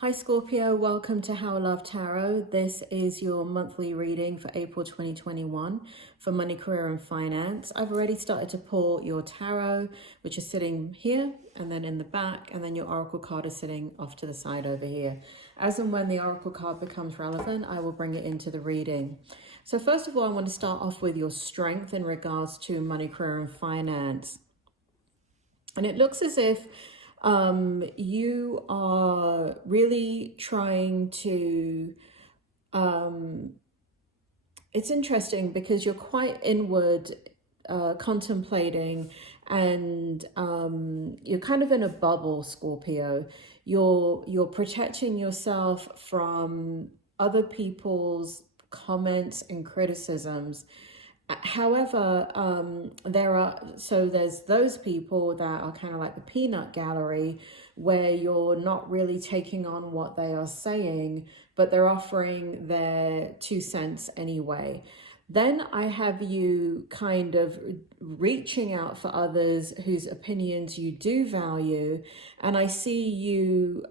Hi Scorpio, welcome to How I Love Tarot. This is your monthly reading for April 2021 for money, career and finance. I've already started to pull your tarot, which is sitting here and then in the back, and then your oracle card is sitting off to the side over here. As and when the oracle card becomes relevant, I will bring it into the reading. So first of all, I want to start off with your strength in regards to money, career and finance. And it looks as if you are really trying to, it's interesting because you're quite inward, contemplating, and you're kind of in a bubble, Scorpio. You're protecting yourself from other people's comments and criticisms. However, there's those people that are kind of like the peanut gallery, where you're not really taking on what they are saying, but they're offering their 2 cents anyway. Then I have you kind of reaching out for others whose opinions you do value, and I see you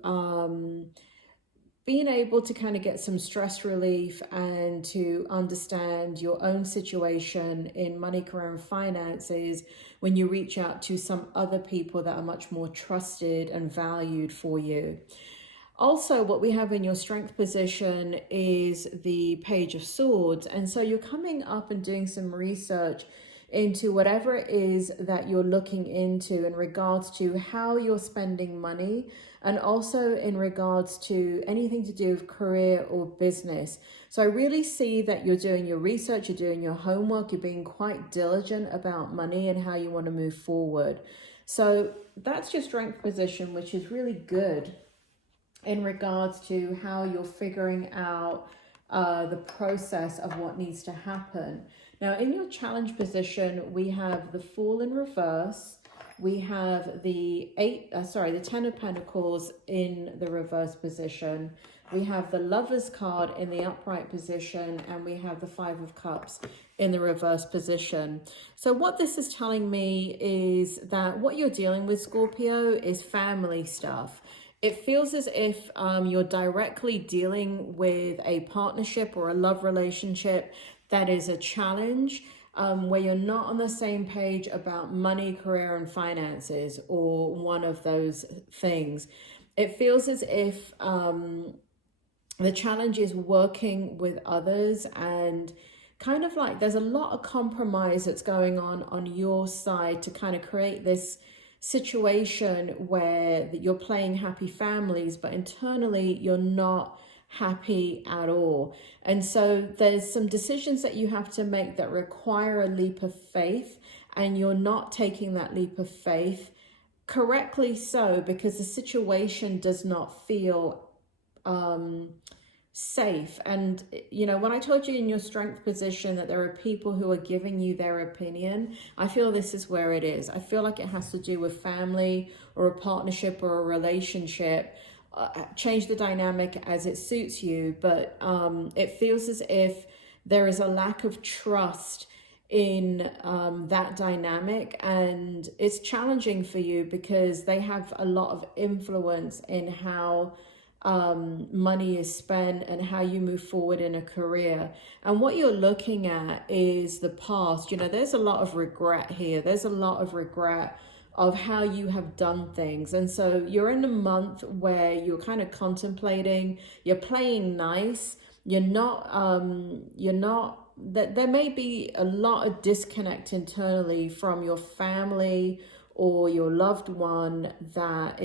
being able to kind of get some stress relief and to understand your own situation in money, career and finances when you reach out to some other people that are much more trusted and valued for you. Also, what we have in your strength position is the Page of Swords. And so you're coming up and doing some research into whatever it is that you're looking into in regards to how you're spending money, and also in regards to anything to do with career or business. So I really see that you're doing your research, you're doing your homework, you're being quite diligent about money and how you want to move forward. So that's your strength position, which is really good in regards to how you're figuring out the process of what needs to happen. Now, in your challenge position, we have the Fool in reverse. We have the 10 of Pentacles in the reverse position. We have the Lover's card in the upright position, and we have the 5 of Cups in the reverse position. So what this is telling me is that what you're dealing with, Scorpio, is family stuff. It feels as if you're directly dealing with a partnership or a love relationship that is a challenge, where you're not on the same page about money, career, and finances, or one of those things. It feels as if the challenge is working with others, and kind of like there's a lot of compromise that's going on your side to kind of create this situation where you're playing happy families, but internally you're not happy at all. And so there's some decisions that you have to make that require a leap of faith, and you're not taking that leap of faith, correctly so, because the situation does not feel safe. And you know, when I told you in your strength position that there are people who are giving you their opinion, I feel this is where it is. I feel like it has to do with family or a partnership or a relationship. Change the dynamic as it suits you, but it feels as if there is a lack of trust in that dynamic, and it's challenging for you because they have a lot of influence in how money is spent and how you move forward in a career. And what you're looking at is the past. You know, there's a lot of regret here. There's a lot of regret of how you have done things. And so you're in a month where you're kind of contemplating, you're playing nice, you're not that there may be a lot of disconnect internally from your family or your loved one that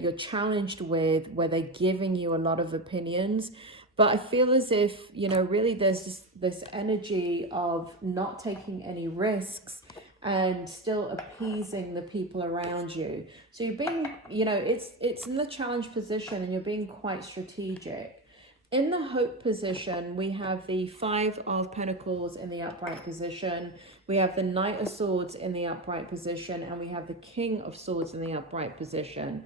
you're challenged with, where they're giving you a lot of opinions. But I feel as if, you know, really there's this energy of not taking any risks and still appeasing the people around you. So you're being, you know, it's in the challenge position and you're being quite strategic. In the hope position, we have the 5 of Pentacles in the upright position. We have the Knight of Swords in the upright position, and we have the King of Swords in the upright position.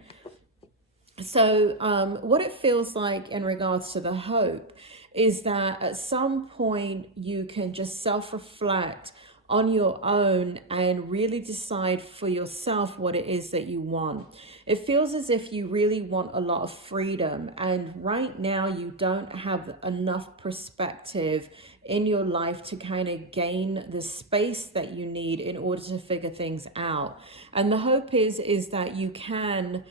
So what it feels like in regards to the hope is that at some point you can just self-reflect on your own and really decide for yourself what it is that you want. It feels as if you really want a lot of freedom, and right now you don't have enough perspective in your life to kind of gain the space that you need in order to figure things out. And the hope is that you can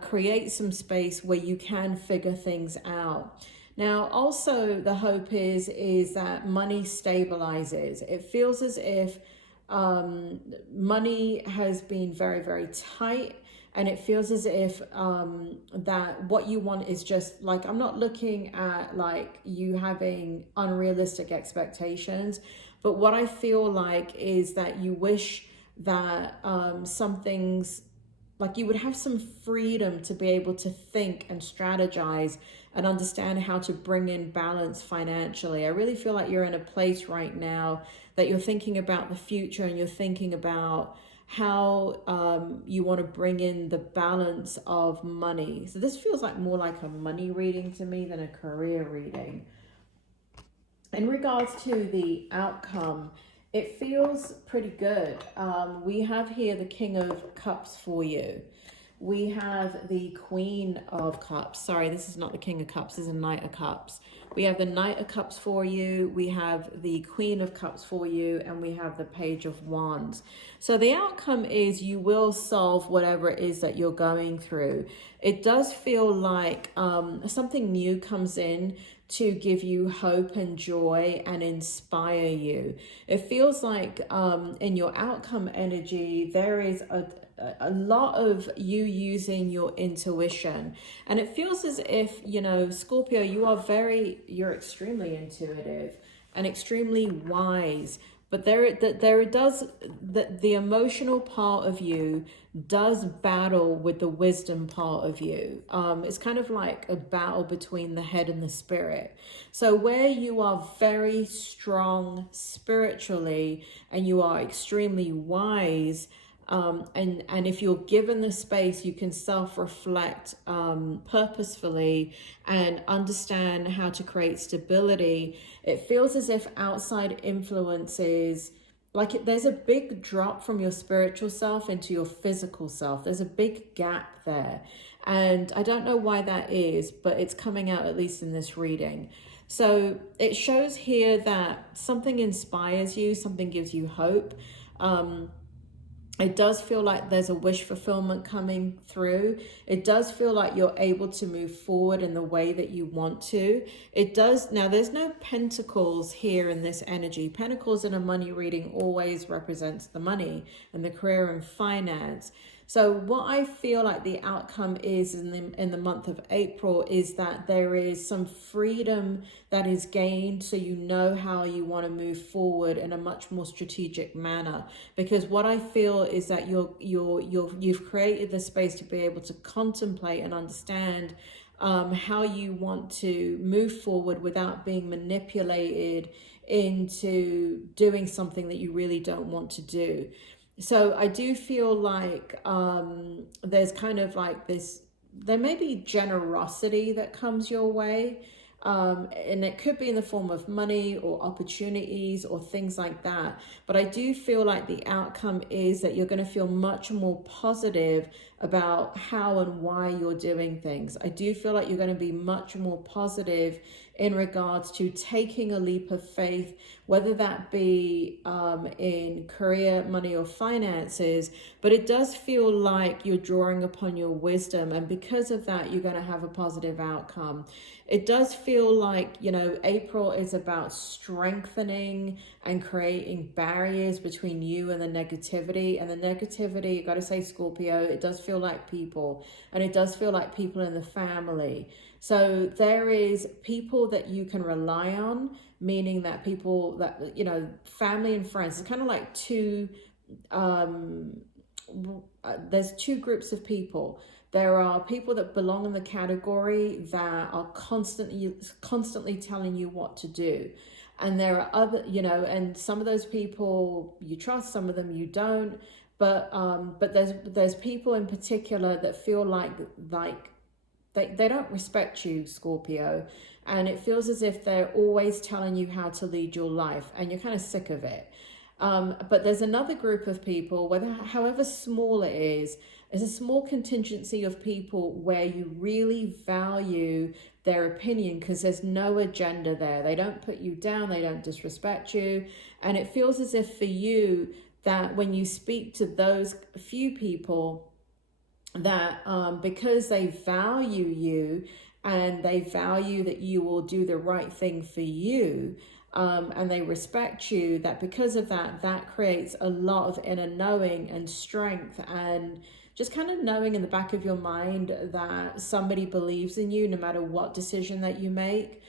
create some space where you can figure things out. Now, also the hope is that money stabilizes. It feels as if money has been very, very tight, and it feels as if that what you want is just like, I'm not looking at like you having unrealistic expectations, but what I feel like is that you wish that some things, like you would have some freedom to be able to think and strategize and understand how to bring in balance financially. I really feel like you're in a place right now that you're thinking about the future, and you're thinking about how you want to bring in the balance of money. So this feels like more like a money reading to me than a career reading. In regards to the outcome, it feels pretty good. We have here the King of Cups for you. We have the Queen of Cups. Sorry, this is not the King of Cups, this is a Knight of Cups. We have the Knight of Cups for you. We have the Queen of Cups for you. And we have the Page of Wands. So the outcome is you will solve whatever it is that you're going through. It does feel like something new comes in to give you hope and joy and inspire you. It feels like in your outcome energy, there is a lot of you using your intuition, and it feels as if, you know, Scorpio, you're extremely intuitive and extremely wise, but the emotional part of you does battle with the wisdom part of you. It's kind of like a battle between the head and the spirit. So where you are very strong spiritually and you are extremely wise, and if you're given the space, you can self-reflect purposefully and understand how to create stability. It feels as if outside influences, like there's a big drop from your spiritual self into your physical self. There's a big gap there. And I don't know why that is, but it's coming out at least in this reading. So it shows here that something inspires you, something gives you hope. It does feel like there's a wish fulfillment coming through. It does feel like you're able to move forward in the way that you want to. It does. Now, there's no pentacles here in this energy. Pentacles in a money reading always represents the money and the career and finance. So what I feel like the outcome is in the month of April is that there is some freedom that is gained, so you know how you want to move forward in a much more strategic manner. Because what I feel is that you've created the space to be able to contemplate and understand how you want to move forward without being manipulated into doing something that you really don't want to do. So I do feel like there's kind of like this, there may be generosity that comes your way. And it could be in the form of money or opportunities or things like that. But I do feel like the outcome is that you're going to feel much more positive about how and why you're doing things. I do feel like you're going to be much more positive in regards to taking a leap of faith, whether that be in career, money, or finances. But it does feel like you're drawing upon your wisdom, and because of that, you're going to have a positive outcome. It does feel like, you know, April is about strengthening and creating barriers between you and the negativity. And the negativity, you got to say, Scorpio, it does feel like people, and it does feel like people in the family. So there is people that you can rely on, meaning that people that, you know, family and friends. It's kind of like there's two groups of people. There are people that belong in the category that are constantly telling you what to do. And there are other, you know, and some of those people you trust, some of them you don't. But there's people in particular that feel like they don't respect you, Scorpio. And it feels as if they're always telling you how to lead your life, and you're kind of sick of it. But there's another group of people, however small it is, It's a small contingency of people where you really value their opinion because there's no agenda there. They don't put you down, they don't disrespect you. And it feels as if for you that when you speak to those few people, that because they value you and they value that you will do the right thing for you, and they respect you, that because of that, that creates a lot of inner knowing and strength, and just kind of knowing in the back of your mind that somebody believes in you no matter what decision that you make.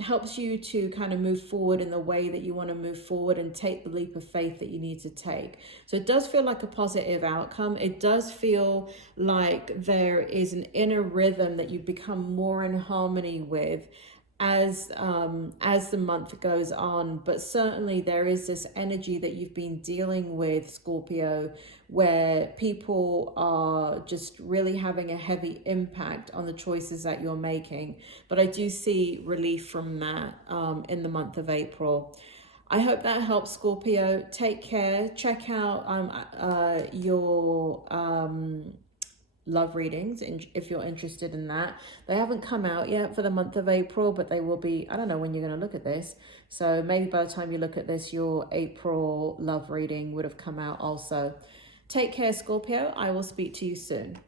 Helps you to kind of move forward in the way that you want to move forward and take the leap of faith that you need to take. So it does feel like a positive outcome. It does feel like there is an inner rhythm that you become more in harmony with as the month goes on. But certainly there is this energy that you've been dealing with, Scorpio, where people are just really having a heavy impact on the choices that you're making. But I do see relief from that in the month of April. I hope that helps, Scorpio. Take care. Check out your love readings if you're interested in that. They haven't come out yet for the month of April, but they will be. I don't know when you're going to look at this, so maybe by the time you look at this, your April love reading would have come out also. Take care, Scorpio. I will speak to you soon.